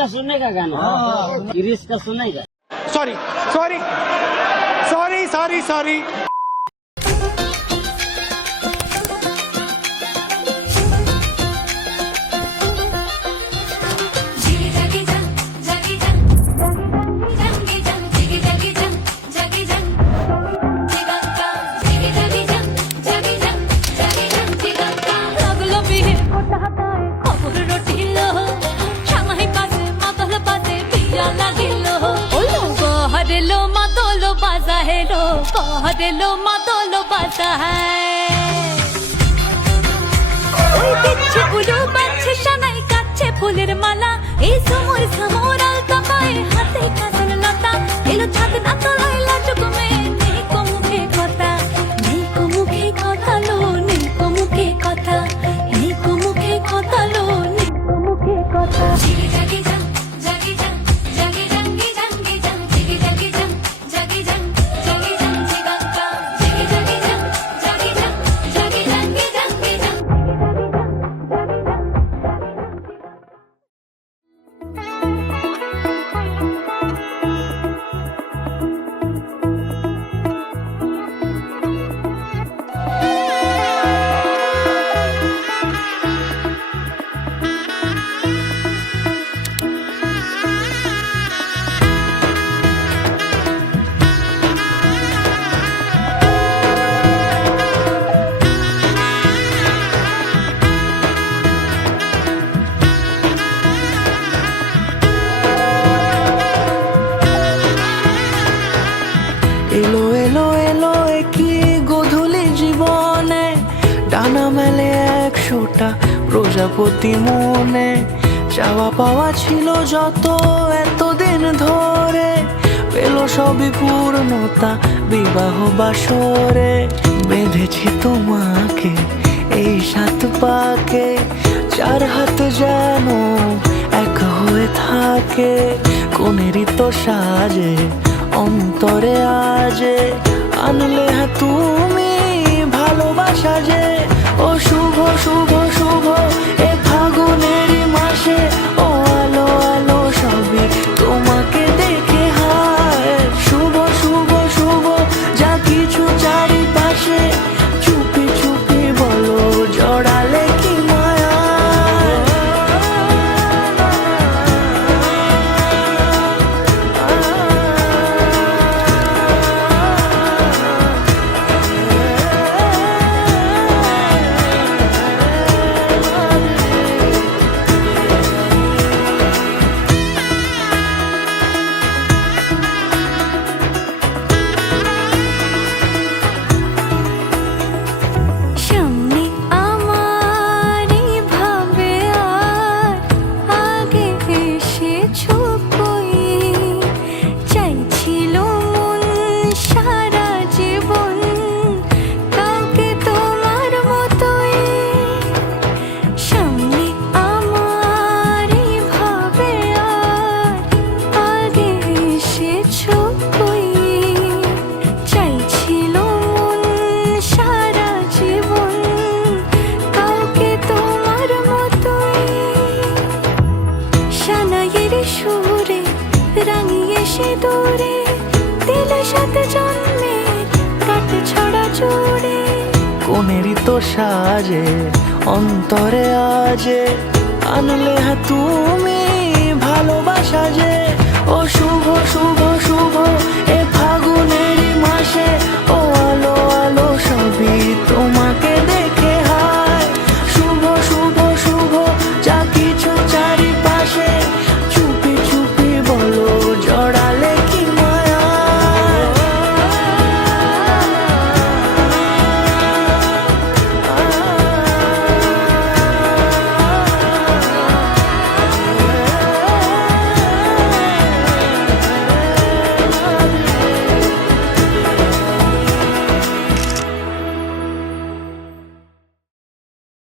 इसका सुनेगा गाना, गिरीश का सुनेगा। Sorry sorry sorry sorry sorry. Hello मातोलो बाजा है ওই পিচ্ছে বুলু বাজছে শানাই কাচ্ছে ফুলের মালা এই সময় সমর আলতা পায়ে হাতে কাজল লতা এলো ছাদ না তলায় লাজুক মেয়ে নেই কো মুখে কথা লো নেই কো মুখে কথা নেই কো মুখে কথা লো নেই কো মুখে কথা জাগি জাগি জাং জাগি জাং জাগি জাঙ্গি জাঙ্গি জাং জাগি জাগি জাং জাগি জাং জাগি জাং জিগাঙ্গা জাগি জাগি জাং জাগি জাং জাগি জাঙ্গি জাঙ্গি জাং এলো এলো এলো কি গোধূলি জীবনে ডানা মেলে 100টা প্রজাপতি মনে চাওয়া পাওয়া ছিল যত এতদিন ধরে পেল সবই পূর্ণতা বিবাহ বাসরে বেঁধেছি তোমাকে এই 7 পাকে 4 হাত যেন এক হয়ে থাকে কোনেরই তো সাজে অন্তরে আজে আনলে তুমি ভালোবাসা যে ও শুভ শুভ শুভ এ ফাগুনেরই মাসে ও আলো আলো সবই তোমাকে দেখে হায় শুভ শুভ শুভ যা কিছু চারিপাশে চুপি চুপি বলো জড়ালে কি মায়া সামনে আমারই ভাবে আর আগে এসেছো কই চাইছিল মন সারা জীবন কাউকে তোমার মতোই সামনে আমারই ভাবে আর আগে এসেছো কই চাইছিল মন সারা জীবন কাউকে তোমার মতোই সানাইয়ের সুরে রাঙিয়ে সে দূরে দিলে 7 জন্মের কাট ছড়া জোড়ে কোনেরই তো সাজে অন্তরে আজে আনলে তুমি ভালোবাসা যে